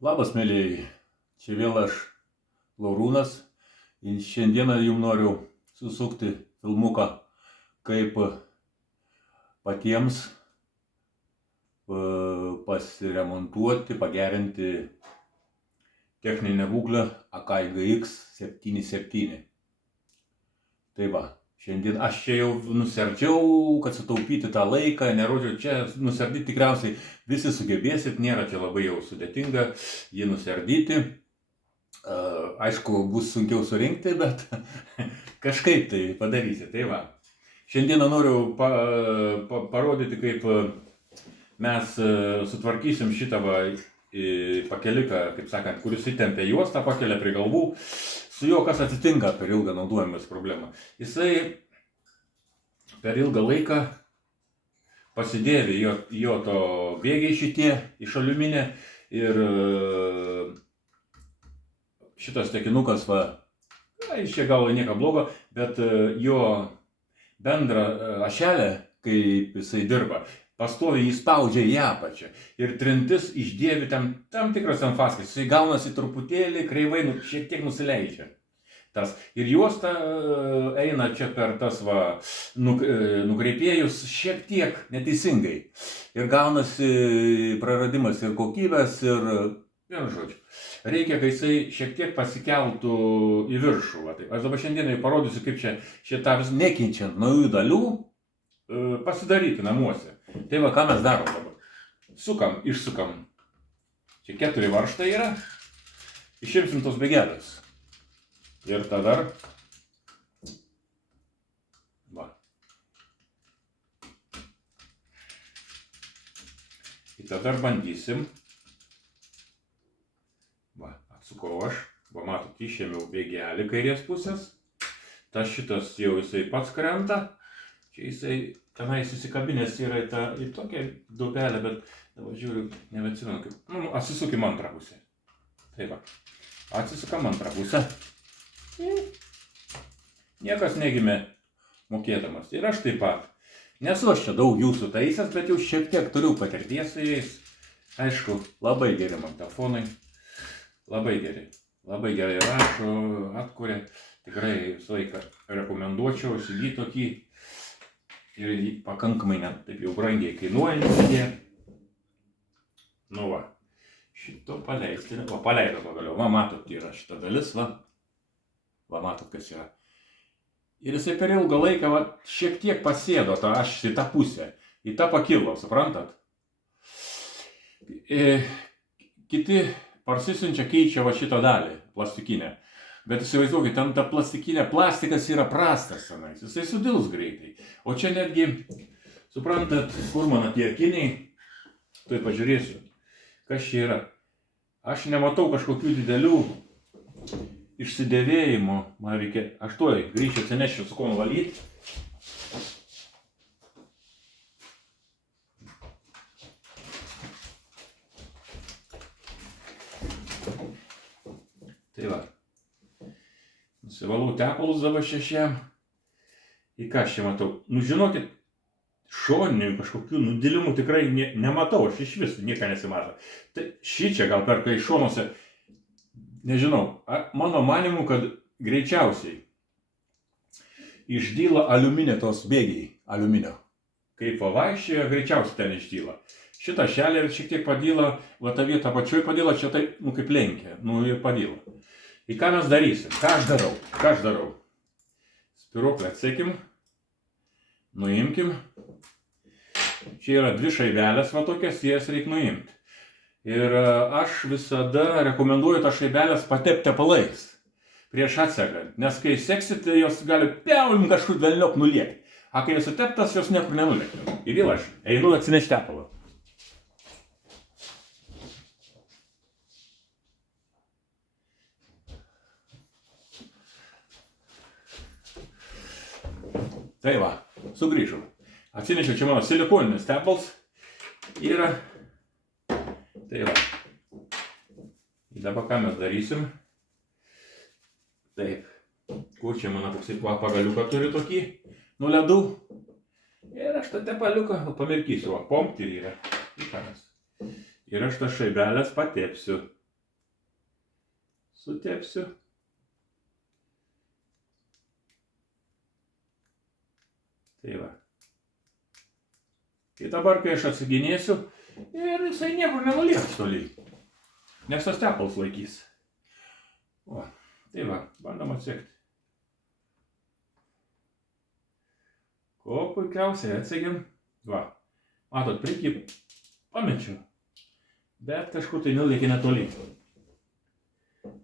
Labas, mėlyjei. Čia vėl aš, Laurūnas. Ir šiandieną jums noriu susukti filmuką, kaip patiems pasiremontuoti, pagerinti techninę būklę Akai GX 77. Tai va, šiandien aš čia jau nusardžiau, kad sutaupyti tą laiką, nerodžiau, čia nusardyti tikriausiai visi sugebėsit, nėra čia labai jau sudėtinga jį nusardyti. Aišku, bus sunkiau surinkti, bet kažkaip tai padarysi. Tai va, šiandieną noriu parodyti, kaip mes sutvarkysim šitą pakeliką, kaip sakant, kuris įtempia juostą, pakelia prie galvų. Su juo kas atsitinka per ilgą naudojimas problemą. Jisai per ilgą laiką pasidėvi jo to bėgiai šitie iš aliuminė ir šitas tekinukas, iš čia gal nieko blogo, bet jo bendrą ašelę, kaip jisai dirba, pastoviai įspaudžia į apačią ir trintis išdėvi tam tikras emfaskas, jisai gaunasi truputėlį kreivai, šiek tiek nusileidžia. Ir juosta eina čia per tas nukreipėjus šiek tiek neteisingai ir gaunasi praradimas ir kokybės ir žodžiu. Reikia, kai jisai šiek tiek pasikeltų į viršų. Aš dabar šiandieną parodysiu, kaip čia šitą vis nekeičiant naujų dalių pasidaryti namuose. Tai va, ką mes darom dabar. Sukam, išsukam. Čia 4 varžtai yra. Išimsim tos bėgelės. Ir tada va. Ir tada bandysim. Va, atsukau aš. Va, matot, išėmiau bėgelį kairės pusės. Tas šitas jau jisai pats krenta. Čia jisai tenai susikabinės yra į tokią duobelę, bet dabar žiūriu, nebeatsimenu kaip. Atsisukim antrą pusę. Tai va, atsisukam antrą pusę. Niekas negimė mokėdamas. Ir aš taip pat. Nesu aš čia daug jūsų taisęs, bet jau šiek tiek turiu patirties su jais. Aišku, labai geri magnetofonai. Labai geri. Labai gerai rašo, atkuria. Tikrai visą laiką rekomenduočiau įsigyti tokį. Ir pakankamai net taip jau brangiai kainuojantį. Nu va. Šito paleisti. Va, paleido pagaliau. Va, matot, yra šita dalis, va. Va, matot, kas yra. Ir jisai per ilgą laiką šiek tiek pasėdo aš į tą pusę. Į tą pakilo, suprantat? Kiti parsisiunčia, keičia va šitą dalį, plastikinę. Bet įsivaizduokit, ten ta plastikinė, plastikas yra prastas tenais. Jisai sudils greitai. O čia netgi, suprantat, kur mano tie akiniai. Tuoj pažiūrėsiu, kas čia yra. Aš nematau kažkokių didelių išsidėvėjimo. Man reikia, aš tuoj grįšiu atsinešiu su kuo nuvalyti. Tai va. Nusivalau tepalus dabar šešiam. Į ką aš čia matau? Nu žinokit, šoninių kažkokių nudilimų tikrai nematau. Aš iš vis nieko nesimato. Tai šį čia gal perka iš šonuose. Nežinau, mano manimu, kad greičiausiai išdyla aliuminė tos bėgiai, aliuminio. Kai pavaikščioja, greičiausiai ten išdyla. Šitą šelę ir šiek tiek padyla, va ta vieta pačioj padyla, čia taip, kaip lenkia, ir padyla. Ir ką mes darysim? Ką aš darau? Spiruoklę atsekim, nuimkim. Čia yra 2 šaivelės va tokias, jas reikia nuimti. Ir aš visada rekomenduoju tą šaibelės patepti tepalais prieš atsegant, nes kai seksite, jos gali kažkur velniop nuliekti. O kai jos suteptas, jos niekur nenuliekti. Ir vėl aš einu atsinešti tepalą. Tai va, sugrįžau. Atsinešiau čia mano silikoninis tepalas. Yra. Tai va. Ir dabar ką mes darysim? Taip. Kur čia mano pagaliuką turi tokį nuo ledų? Ir aš tą tepaliuką pamirkysiu. Pompt ir yra. Ir aš tą šaibelės patepsiu. sutepsiu. Tai va. Tai dabar, kai aš atsiginėsiu, ir jisai niekur nenulieks toliai. Nes tas tepalas laikys. O, tai va, bandom atsekti. Ko puikiausiai atsegėm. Va, matot, prikį pamečiau. Bet kažkur tai nulėkė netoli.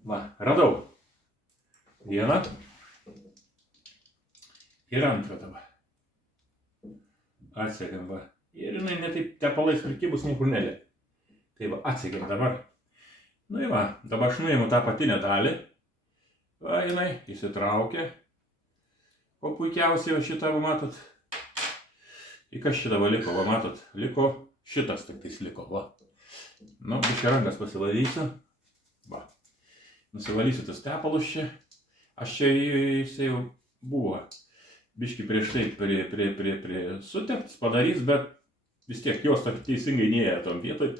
Va, radau. Vieną. Ir antrą dabar. Atsegėm, va. Ir jinai netaip tepalais prikibus niekur nelėkė. Tai va, atsegėm dabar. Nu ir va, dabar aš nuėmiau tą patinę dalį. Va, jinai įsitraukė. O puikiausiai va šitą, va, matot. Ir kas šitą va liko, va, matot. Liko šitas tik tais liko, va. Nu, biškai rankas pasivalysiu. Va. Nusivalysiu tas tepalus čia. Aš čia jisai jau buvo. Biškai prieš tai prie suteptis padarys, bet vis tiek jos teisingai neėjo tom vietoj.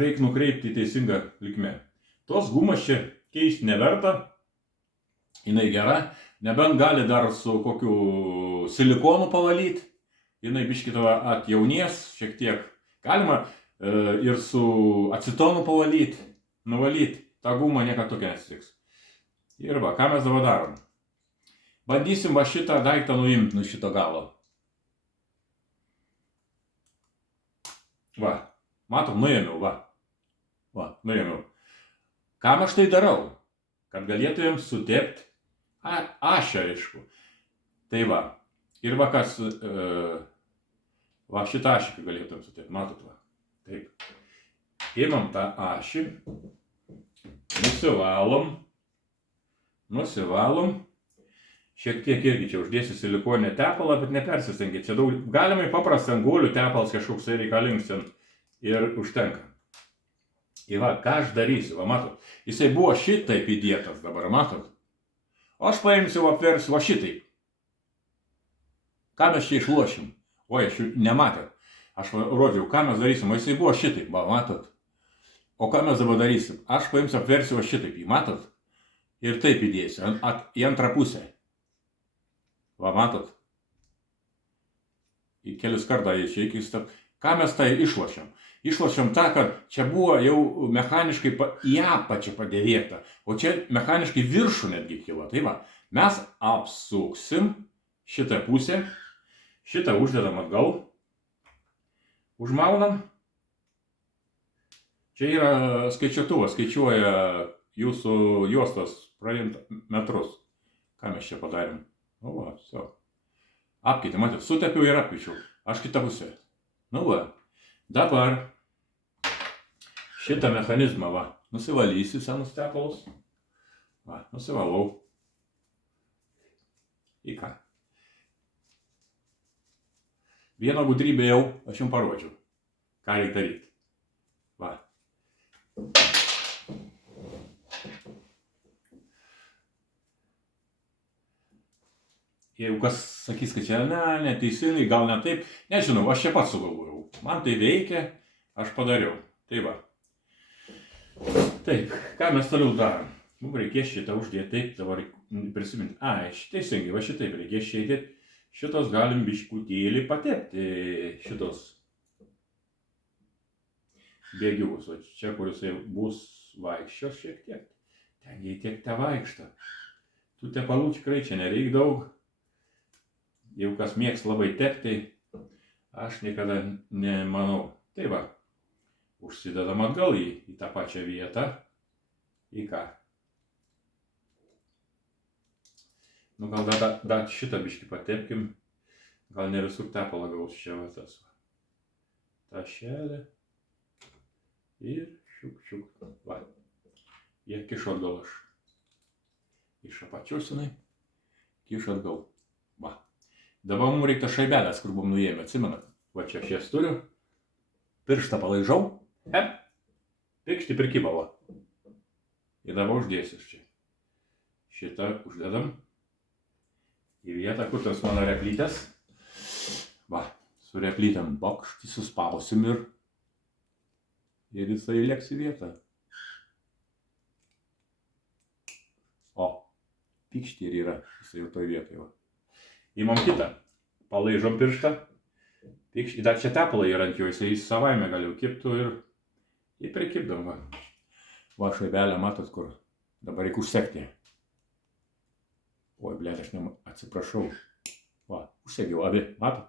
Reik nukreipti į teisingą linkmę. Tos gumas čia keisti neverta. Jinai gera. Nebent gali dar su kokiu silikonu pavalyti. Jinai biškai tavo atjaunies šiek tiek. Galima ir su acetonu pavalyti, nuvalyti. Ta guma niekada tokia nesitiks. Ir va, ką mes dabar darom? Bandysim va šitą daiktą nuimti nuo šito galo. Va, matom, nuėmiau, va. Va, nuėmiau. Kam aš tai darau? Kad galėtumėm sutepti ašę, aišku. Tai va. Ir va kas, va šitą ašį galėtumėm sutepti, matot va. Taip. Imam tą ašį. Nusivalom. Šiek tiek irgi čia uždėsiu silikoninę tepalą, bet nepersistenkit. Čia daug, galimai paprastas angolių tepalas kažkoks reikalingas ten ir užtenka. Ir va, ką aš darysiu, va matot. Jisai buvo šitaip įdėtas dabar, matot. O aš paimsiu, apversiu, va šitaip. Ką mes čia išlošim? Oi, aš jų nematėt. Aš rodžiau, ką mes darysim, o jisai buvo šitaip, va, matot. O ką mes dabar darysim? Aš paimsiu, apversiu, va šitaip, jį matot. Ir taip įdėsiu, į antrą pusę. Va, matot. Į kelis kartą čia įkeista. Ką mes tai išlošiam? Išlošiam tą, kad čia buvo jau mechaniškai į apačią padėvėta, o čia mechaniškai viršų netgi kilo. Tai va, mes apsuksim šitą pusę, šitą uždedam atgal, užmaunam. Čia yra skaičiuotuvas, skaičiuoja jūsų juostos metrus. Ką mes čia padarėm? Nu va, so. Apkeitė, matėt, sutepiau ir apkeičiau. Aš kitą pusę. Nu va, dabar šitą mechanizmą, va, nusivalysiu senus tepalus. Va, nusivalau. Į ką? Vieną gudrybę jau aš jums parodžiau. Ką reikia daryti. Va. Jeigu kas sakys, kad čia neteisingai, gal ne taip, nežinau, aš čia pats sugalvojau. Man tai veikia, aš padariau. Tai va. Taip, ką mes toliau darom? Mums reikės šitą uždėti, taip, dabar prisiminti. Teisingai, va šitaip reikės čia įdėti. Šitos galim biškutėlį patepti, šitos bėgiukus. O čia, kur jisai bus vaikščios šiek tiek. Ten jai tiek te vaikšto. Tų tepalų tikrai čia nereik daug. Jeigu kas mėgs labai tepti, aš niekada nemanau. Tai va, užsidedam atgal į tą pačią vietą. Į ką? Nu gal dar šitą biškį patepkim. Gal ne visur tepalą gaus čia va tas. Tašelė. Ir šiuk. Va. Jie kišo atgal aš. Iš apačios jinai. Kišo atgal. Va. Dabar mums reikia šaibelės, kur buvom nuėjami, atsimenat? Va čia aš jas turiu. Pirštą palaižau. Pirštį prikiba, va. Ir dabar uždėsiu čia. Šitą uždedam. Į vietą, kur tas mano replytės. Va, su replytėm bakštį suspausim ir jisai lėks į vietą. Pykštė ir yra, jisai jau toj vietoje. Va. Įmam kitą, palaižom pirštą, pykštė, dar čia tepalai yra ant jo, jisai savaime gal jau kiptų ir prikipdom. Va šaibelę, matot kur, dabar reikia užsekti. Oi, blėt, aš atsiprašau. Va, užsegiau, abi, matot?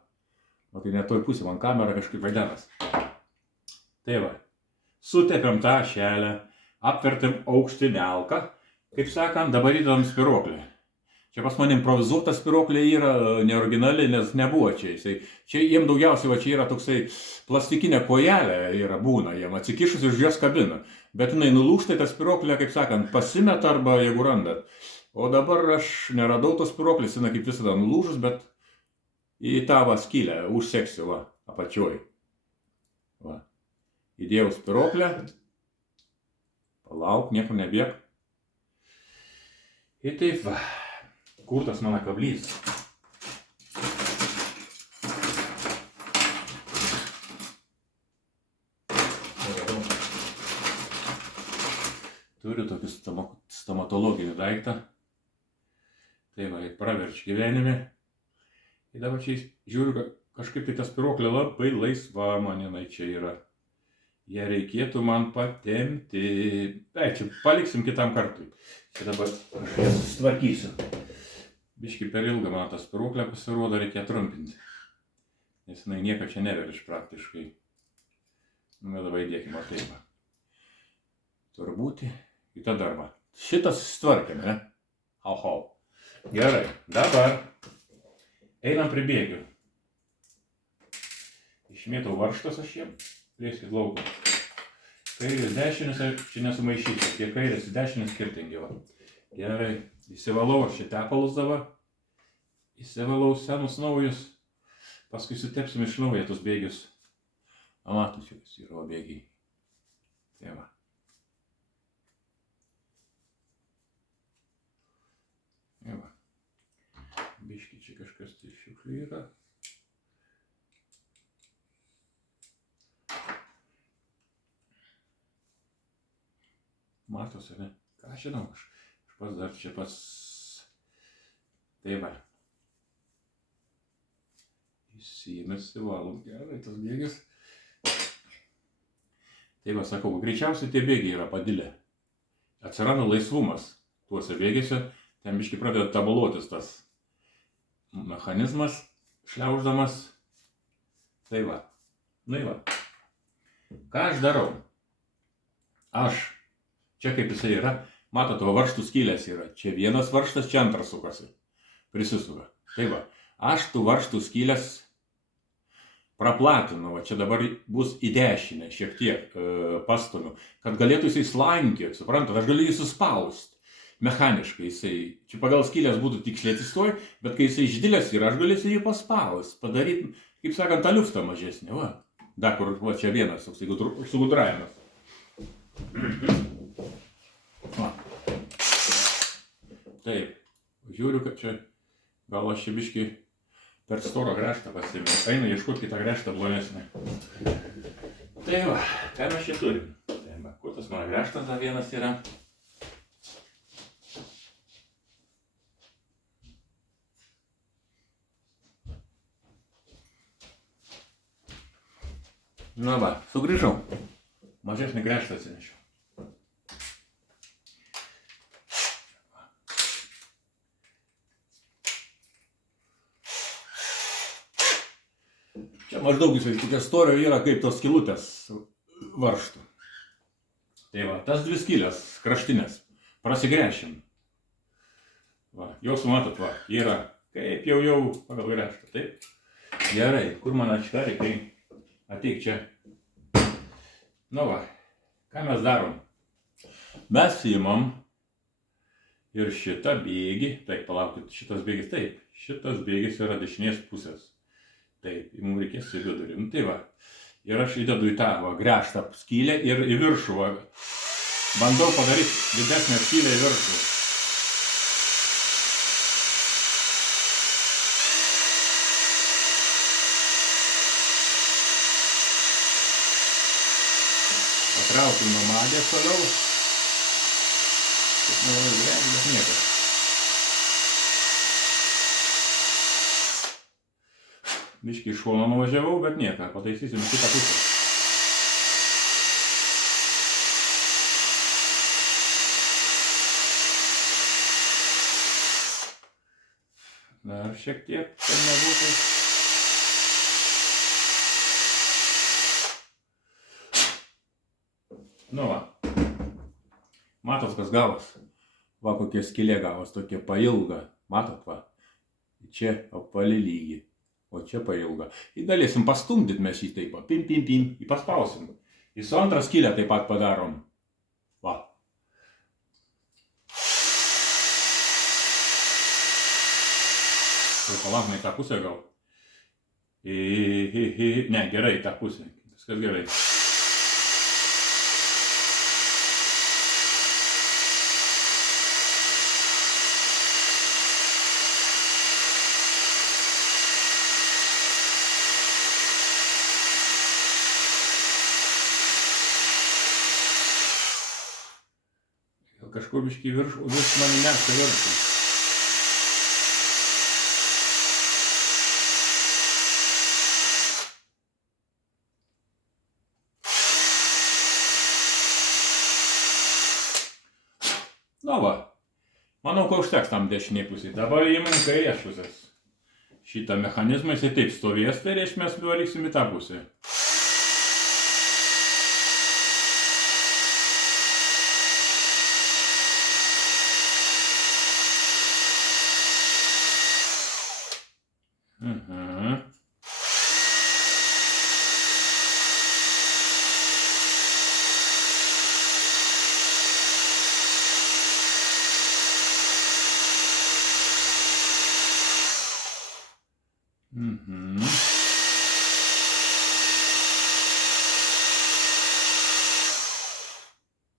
O tai ne toj pusė, man kamera kažkaip vaidenas. Tai va, sutepiam tą šelę, apvertim aukštinę alką, kaip sakant, dabar įdedam spiruoklį. Čia pas man improvizuota spiruoklė yra neoriginali, nes nebuvo čia. Čia jiem daugiausiai va čia yra toksai plastikinė kojelė yra būna, jiem atsikišus iš jos kabina. Bet jinai nulūžta, ta spiruoklė, kaip sakant, pasimeta arba jeigu randat. O dabar aš neradau tos spiruoklės, jinai kaip visada nulūžus, bet į tą va skylę užseksiu va apačioj. Va. Įdėjau spiruoklę. Palauk, niekur nebėg. Ir taip va. Kur tas mano kablys? Turiu tokį stomatologinį daiktą. Tai va, praverč gyvenime. Ir dabar čia žiūriu, kažkaip tai ta spiruoklė labai laisva man jinai čia yra. Ją reikėtų man patempti. Čia paliksim kitam kartui. Čia dabar aš ją susitvarkysiu. Biški per ilgą man tą spiruoklę pasirodo, reikia trumpinti. Nes jinai nieko čia neverč praktiškai. Nu, dabar įdėkime taip. Turbūt į tą darbą. Šitas susitvarkėme, ne? Au. Gerai, dabar einam prie bėgių. Išmėtau varžtas aš jiem. Plėskit lauką. Kairės dešinis, čia nesumaišysiu. Tie kairės ir dešinis skirtingi. Gerai, įsivalau aš čia tepalus dabar. Įsivalau senus naujus. Paskui sutepsim iš naujo tos bėgius. Matot, čia yra bėgiai. Tai va. Tai va. Biški čia kažkas tai šiukšlių yra. Matosi, ne? Ką žinau, aš pats dar čia pats. Tai va. Įsimės, įvalom gerai tas bėgis. Tai va, sakau, greičiausiai tie bėgiai yra padilę. Atsiranda laisvumas tuose bėgiuose, ten biškai pradeda tabaluotis tas mechanizmas, šliauždamas. Tai va. Na, va. Ką aš darau? Čia kaip jisai yra, matot, varžtų skylės yra. Čia vienas varžtas, čia antras sukasi. Prisisuka. Tai va, aš tų varžtų skylės praplatinu. Va, čia dabar bus į dešinę šiek tiek pastumiu, kad galėtų jisai slankioti, suprantat, aš galiu jį suspaust. Mechaniškai jisai, čia pagal skylės būtų tiksliai atsistoj, bet kai jisai išdilęs yra, aš galėsiu jį paspaust, padaryti, kaip sakant, tą liuftą mažesnį. Va, da kur, va, čia vienas toks sugudravimas. Va. Taip, žiūriu, kad čia gal aš čia biškį per storą gręžtą pasiėmiau. Einu ieškoti kitą gręžtą blonesnį. Tai va, ką mes čia turim? Tai va, kur tas mano gręžtas dar vienas yra? Na va, sugrįžau. Mažesnį gręžtą atsinešiau. Čia maždaug jisai tokia storio yra kaip tos skylutės varžtų. Tai va, tas dvi skylės kraštinės prasigręšim. Va, jos matot, va, yra kaip jau pagal gręžtą, taip? Gerai, kur man atškarikai? Ateik čia. Nu va, ką mes darom? Mes įmam ir šitą bėgį, taip, palaukit, šitas bėgis, taip, šitas bėgis yra dešinės pusės. Taip, mums reikės į vidurį. Nu tai va, ir aš įdedu į tą va, gręžtą skylę ir į viršų. Va. Bandau padaryti didesnę skylę į viršų. Patraukiu nuo magės toliau. Taip, bet niekas. Biškį iš šono nuvažiavau, bet nieko, pataisysim kitą pusę. Dar šiek tiek, kad nebūtų. Nu va. Matot, kas gavos? Va, kokia skylė gavos, tokia pailga. Matot, va. Čia apvali lygi. O čia pailga. Ir galėsim pastumdyti mes jį taip, pim, pim, pim. Ir paspausim. Ir su antrą skylę taip pat padarom. Va. Tai palauk, į tą pusę gal. Ne, gerai, į tą pusę. Viskas gerai. Kažkur biškį virš mane neša viršų. Nu va, manau, kad užteks tam dešinė pusė. Dabar įimam kairės pusės. Šitą mechanizmą jisai taip stovės, tai reiškia mes varysim į tą pusę.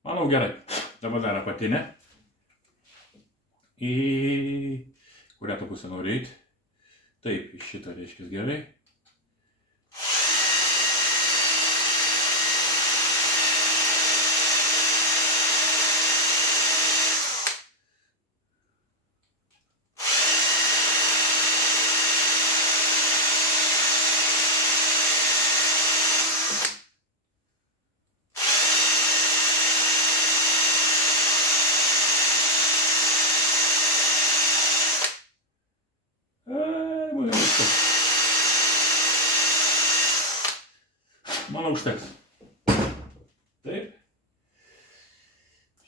Manau, gerai. Dabar dar apatinę. Į kurią tu pusę nori eiti? Taip, iš šitą reiškia gerai. Manau, užteks. Taip.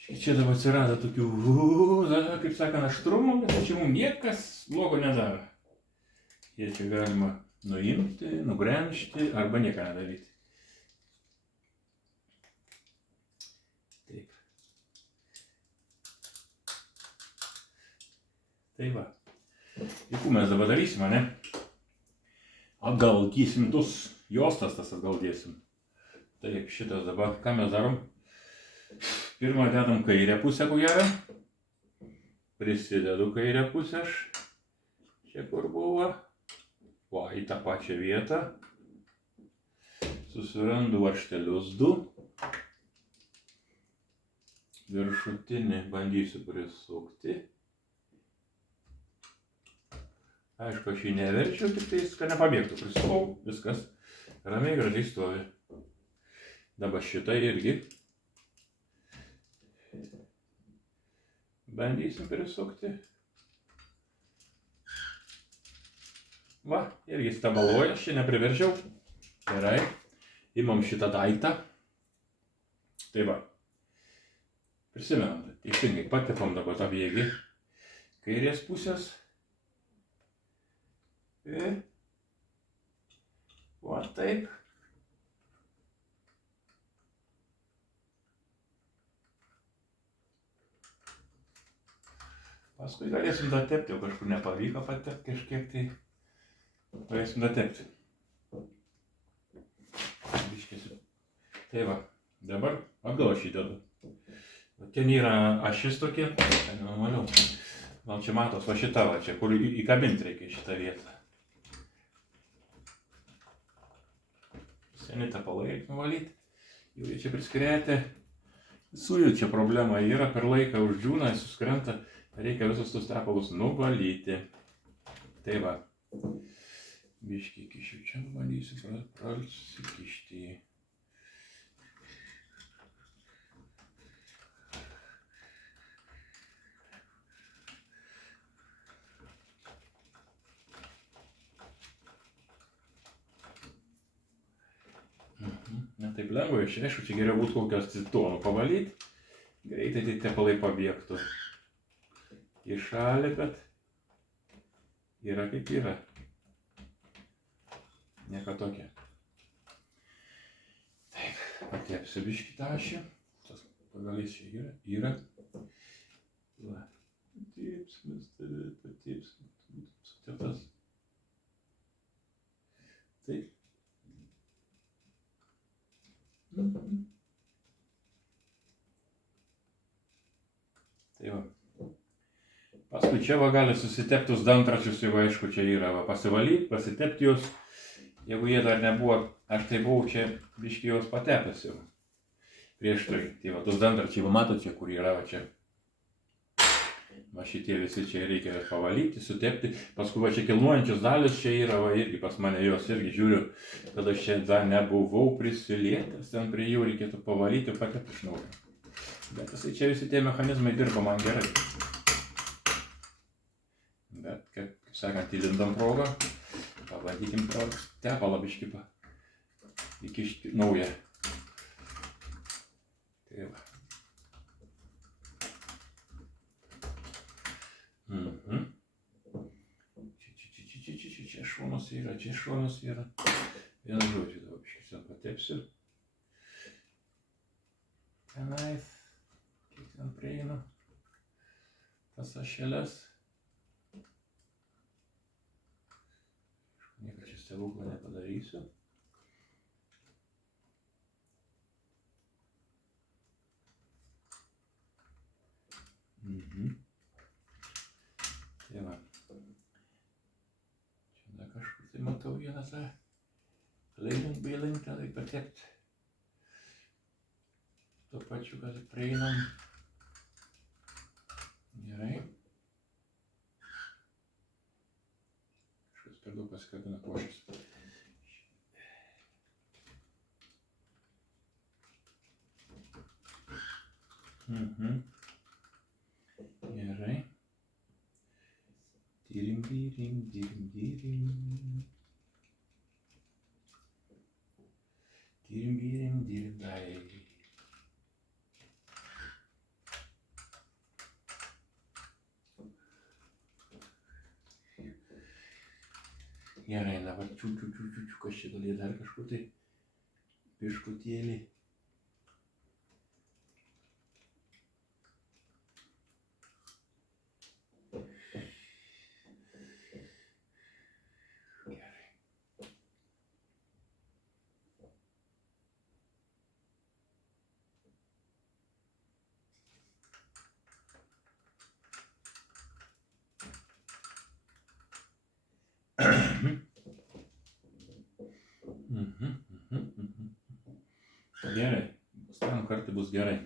Čia dabar atsirado tokių, kaip sakant, aštrumų, bet čia mums niekas blogo nedaro. Jie čia galima nuimti, nugremžti arba nieką nedaryti. Taip. Tai va. Ir kur mes dabar darysim, ne? Atgaldysim tus juostas, tas atgaldėsim. Taip, šitas dabar, ką mes darom? Pirmą dedam kairę pusę, ko gero. Prisidedu kairę pusę aš. Čia kur buvo. Va, į tą pačią vietą. Susirandu varžtelius 2. Viršutinį bandysiu prisukti. Aišku, aš jį neverčiau, tik tai kad nepabėgtų. Prisukau, viskas. Ramiai gražiai stovi. Dabar šitą irgi. Bandysim prisukti. Va, irgi stabaluoja, aš čia nepriverčiau. Gerai. Imam šitą daiktą. Tai va. Prisimenam, teisingai patepam dabar tą bėgį. Kairės pusės. Va taip. Paskui galėsim datepti, jau kažkur nepavyko patepti kažkiek, tai galėsim datepti. Biškėsiu. Tai va, dabar atgal aš įdedu. Ten yra ašis tokie, ten normaliau. Gal čia matos, va šita va čia, kur įkabinti reikia šitą vietą. Seni tepalai reikia nuvalyti. Jau jie čia priskretė. Visų jų čia problema yra, per laiką uždžiūna, suskrenta. Reikia visus tus tepalus nuvalyti. Tai va. Biškį kišiu čia, bandysiu prasikišti. Ne taip lengva, aišku, čia geriau būtų kokios citonų pavalyti. Greitai tai tepalai pabėgtų į šalį, bet yra kaip yra. Nieko tokia. Taip, patepsiu biškį tą ašį. Tas pagalys čia yra. Va. Patepsim. Suteptas. Taip. Tai va. Paskui čia va gali susiteptus dantračius, jau aišku, čia yra va, pasivalyti, pasitepti juos. Jeigu jie dar nebuvo, aš tai buvau čia biškį juos patepęs jau. Prieš tai. Tai va, tos dantračiai, va matot čia, kur yra va čia. Va šitie visi čia reikia pavalyti, sutepti. Paskui va čia kilnuojančios dalis čia yra, va irgi pas mane jos irgi žiūriu, kad aš čia dar nebuvau prisilietęs, ten prie jų reikėtų pavalyti ir patepti iš naujo. Bet čia visi tie mechanizmai dirba man gerai. Bet, kaip sakant, įlindam progą, pabandykim tepalą biškį įkišti naują. Tai va. Čia šonas yra. Vienu žodžiu, dabar biškį ten patepsiu. Tenais, kiek ten prieinu, tas ašeles. Nieko čia stebuklą nepadarysiu. Tai va. Čia dar kažkur tai matau vieną tą laiminką tai patepti. Tuo pačiu, kad prieinam. Gerai. Kažkas per daug pasikabina košės. Gerai. Tyrim, dai. Gerai, dabar kas čia galėjo dar kažkur tai biškutėlį. Gerai, tam kartui bus gerai.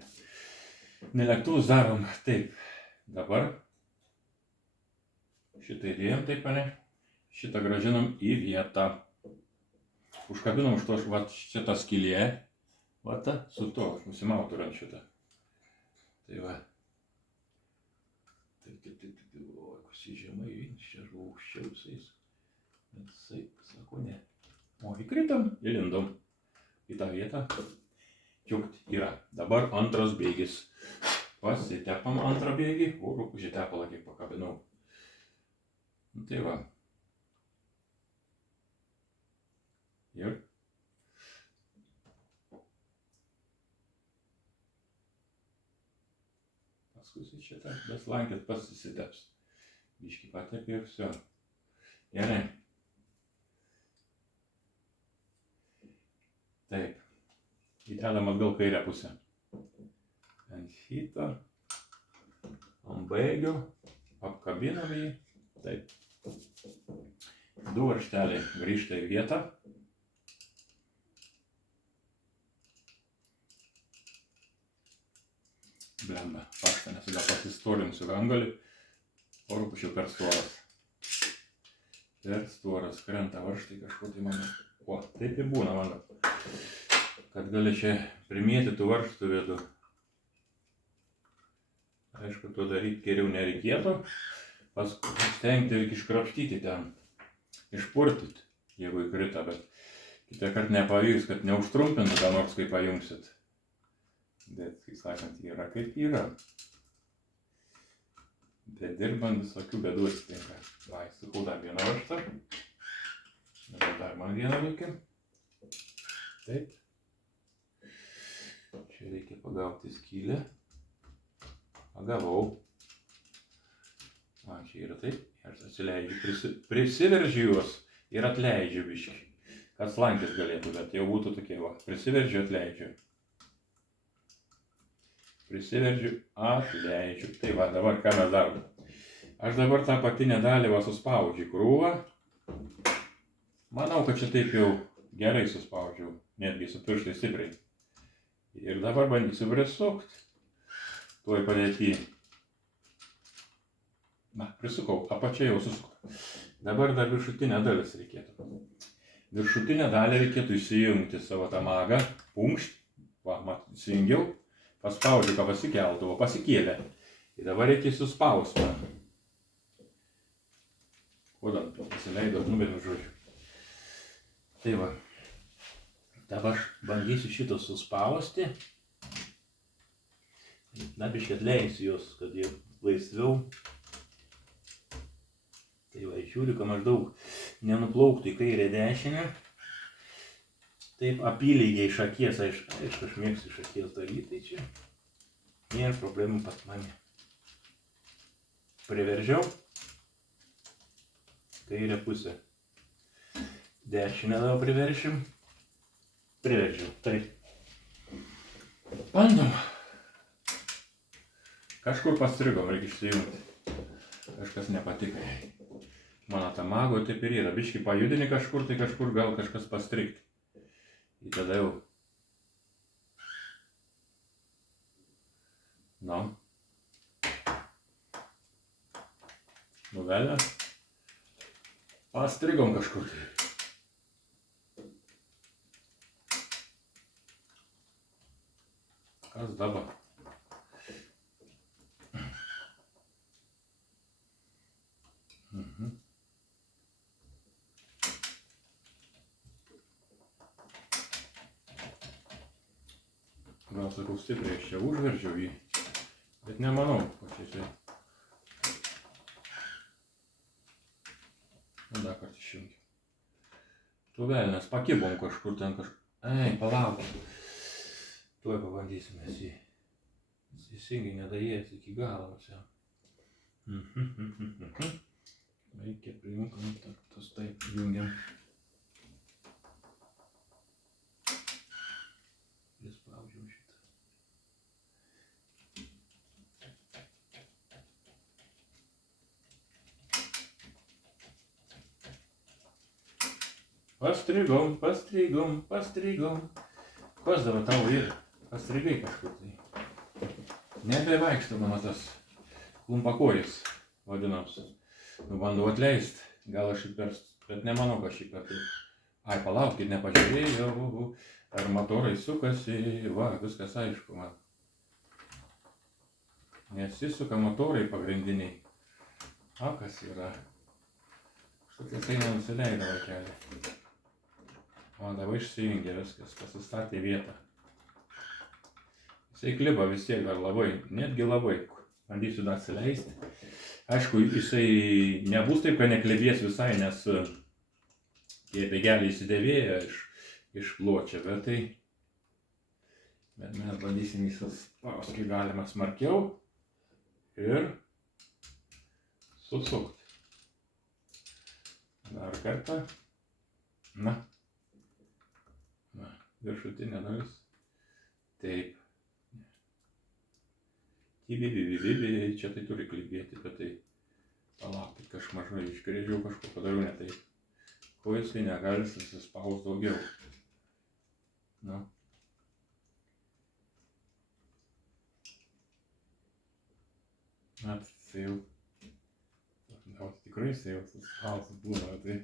Nelėktuvus darom taip. Dabar šitą įdėjom taip, ne? Šitą grąžinam į vietą. Užkabinam už to šitą skylę. Va ta, su to, aš nusimautų ant šitą. Tai va. Taip, o, kusi žemai, čia aukščiau visais. Bet jisai, sako, ne. O, įkritam, įlindom į tą vietą. Čiukt yra. Dabar antras bėgis. Pasitepam antrą bėgį. O, rūpužį tepalą kiek pakabinau. Tai va. Ir. Paskui šitą beslankit pasisiteps. Biškį patepė ir viso. Gerai. Taip. Įdedam atgal kairę pusę. Ant šito. Ant bėgio. Apkabinam jį. Taip. Du varžteliai grįžta į vietą. Blemba. Pakštą, nes gal pasistorinsiu gangolį. O rūpušiu per storas. Per storas krenta varžtai kažko tai mano. O, taip ir būna mano. Kad gali čia primėtytų varžtų vietų. Aišku, to daryti geriau nereikėtų. Paskui stengti ir iškrapštyti ten. Išpurtyti, jeigu įkrita, bet kitą kartą nepavyks, kad neužtrumpintų ką nors, kai pajungsit. Bet, kaip sakant, yra kaip yra. Bet dirbant visokių bėdų atsitinka. Va, sukau dar vieną varžtą. Dabar dar man vieną reikia. Taip. Čia reikia pagauti skylę. Pagavau. Man čia yra taip. Ir atsileidžiu. Prisiveržiu juos ir atleidžiu biškį. Kad slankis galėtų, bet jau būtų tokie va. Prisiveržiu, atleidžiu. Prisiveržiu, atleidžiu. Tai va, dabar ką mes darom. Aš dabar tą patinę dalį va suspaudžiu į krūvą. Manau, kad čia taip jau gerai suspaudžiau. Netgi su pirštai stipriai. Ir dabar bandysiu prisukti. Tuoj padėti. Na, prisukau, apačia jau susukau. Dabar dar viršutinę dalis reikėtų. Viršutinę dalį reikėtų įsijungti savo tą magą. Punkšt. Va, mat, įsijungiau. Paspaudžiu, ką pasikeldavo, pasikėlė. Ir dabar reikia suspausti. Kodant, pasileido, numeriu žodžiu. Tai va. Dabar aš bandysiu šitą suspausti. Na, biškai atleisiu juos, kad jie laisviau. Tai va, žiūriu, kad maždaug nenuplauktų į kairę dešinę. Taip apylygiai iš akies, aišku, aš mėgstu iš akies daryti, tai čia nėra problemų pas mane. Priveržiau. Kairę pusę. Dešinę dabar priveršim. Priveržiau, taip. Bandom. Kažkur pastrigom, reikia išsijungti. Kažkas nepatiko. Mano ta mago taip ir yra. Biškį pajudini kažkur, tai kažkur gal kažkas pastrigti. Ir tada jau. Nu. Nuvelė. Pastrigom kažkur tai. Kas dabar? Gal sakau stipriai, aš čia užveržiau jį, bet nemanau, pačiai. Nu, dar kartą išjungiu. Tu velnės, pakibom kažkur ten kažkur. Ei, palauk. Tuoj pabandysime jį. Teisingai nedaėjęs iki galo. Reikia prijungti kontaktus, taip jungiam. Prispaudžiau šitą. Pastrigom. Kas dabar tavo yra? Pastrigai kažkur tai. Nebevaikšto mano tas klumpakojis vadinams. Nu, bandau atleisti. Gal aš bet nemanau, kad šį kartą. Ai, palaukit, nepažiūrėjau. Ar motorai sukasi. Va, viskas aišku man. Nesisuka motorai pagrindiniai. O, kas yra? Kažkokias eina nusileido vaikelį. O, dabar išsijungė viskas, pasistatė vietą. Jisai kliba vis tiek dar labai, netgi labai. Bandysiu dar atsileisti. Aišku, jisai nebus taip, kad neklibės visai, nes tie bėgeliai įsidėvėjo iš pločio, bet tai... Bet mes bandysim jį suspausti, kai galima smarkiau ir susukti. Dar kartą. Na, viršutinė dalis. Taip. Čia tai turi klibėti, bet tai palaukit, aš mažai išgrėžiau kažko padariau ne taip. Ko jisai negali susispaus daugiau. Na. Na, tai jau. O tikrai jisai jau suspaustas būna, tai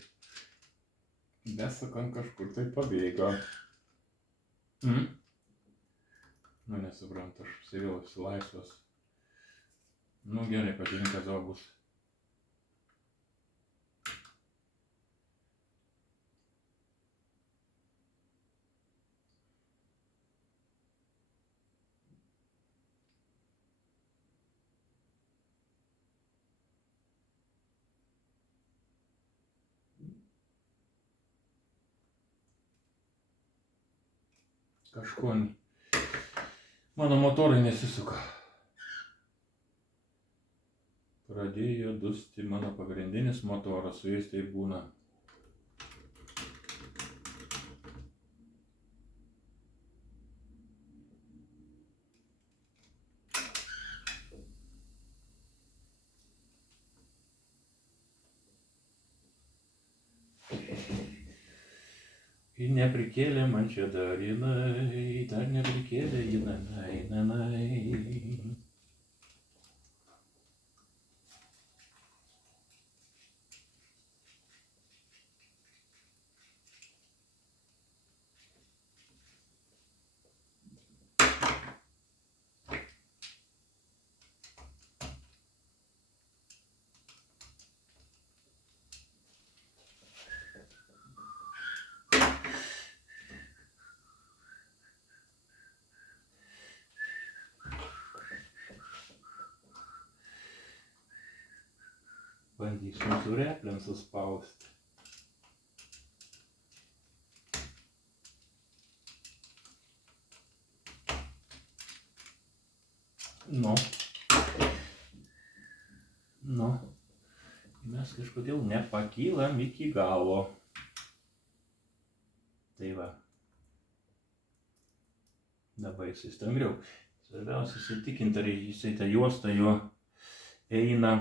besakant kažkur tai pabėgo. Nu nesuprantu, aš vėl esu laisvas. Nu gerai, patinka zogus. Kažko mano motorai nesisuka. Pradėjo dusti mano pagrindinis motoras, su jais tai būna. Ir neprikėlė man čia dar jinai, dar neprikėlė jinai. Bandysim su replėm suspausti. Nu. Mes kažkodėl nepakylam iki galo. Tai va. Dabar jisai stangriau. Svarbiausia įsitikinti, ar jisai ta juosta jo eina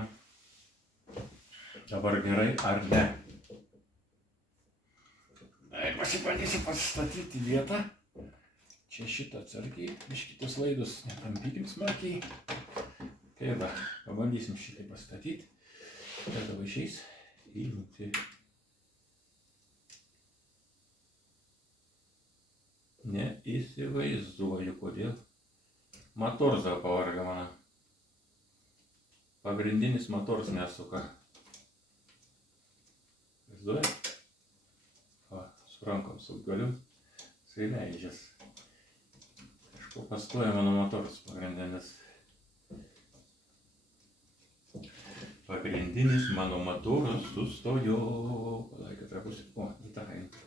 dabar gerai ar ne. Pasibandysiu pasistatyti vietą. Čia šitą atsargiai, kitus laidus netampykim smarkiai. Tai va, pabandysim šitai pastatyti. Ir dabar išeis įjungti. Neįsivaizduoju, kodėl. Motorza pavarga mano. Pagrindinis motors nesuka. Vaizduoja? O, su rankom sugaliu. Jisai leidžias. Kažko pastoja mano motoras pagrindinis. Pagrindinis mano motoras sustojo. Palaik, kad pusė. O, į tą eina.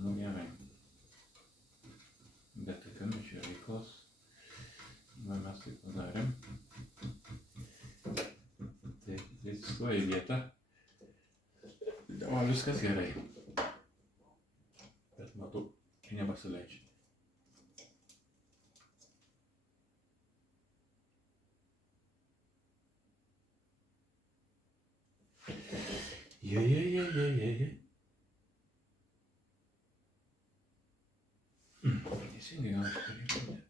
Nu gerai. Bet tai kam čia reikalas. Na, mes tai padarėm. Tai sustoja į vietą. O, viskas gerai. Bet matau, nepasileidžia. Jei. Teisingai gal aš turėjau.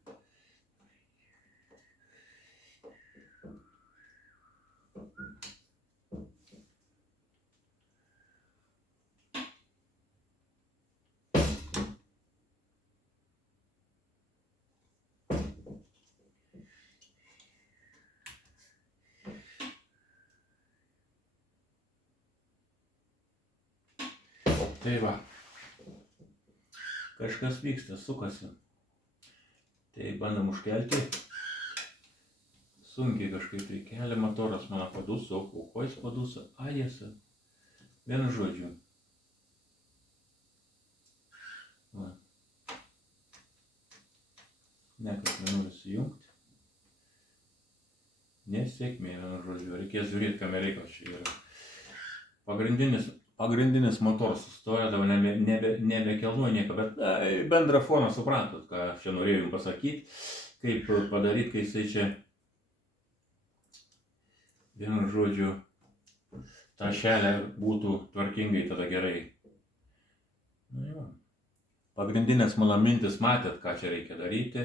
Tai va, kažkas vyksta, sukasi. Tai bandom užkelti. Sunkiai kažkaip tai kelia, motoras mano paduso, o ko jis paduso? Ajasa. Vienu žodžiu. Va. Nekas nenulis įjungti. Nesėkmė, vienu žodžiu. Reikės žiūrėti, kam reikalas čia yra. Pagrindinis motoras sustoja, dabar nebekelnuoja nieko, bet bendrą foną suprantat, ką aš čia norėjau jums pasakyti, kaip padaryti, kai jisai čia vienu žodžiu ta šelė būtų tvarkingai, tada gerai. Na jo. Pagrindinės mano mintis matėt, ką čia reikia daryti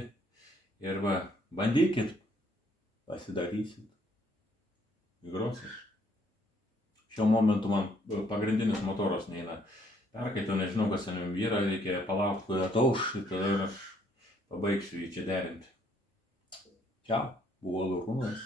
ir va, bandykit, pasidarysit, įgrosit. Šiuo momentu man pagrindinis motoras neina. Perkaitau, nežinau, kas ten yra, reikia palaukti, kol atauš, ir tada aš pabaigsiu jį čia derinti. Čia buvo Lūrūnas.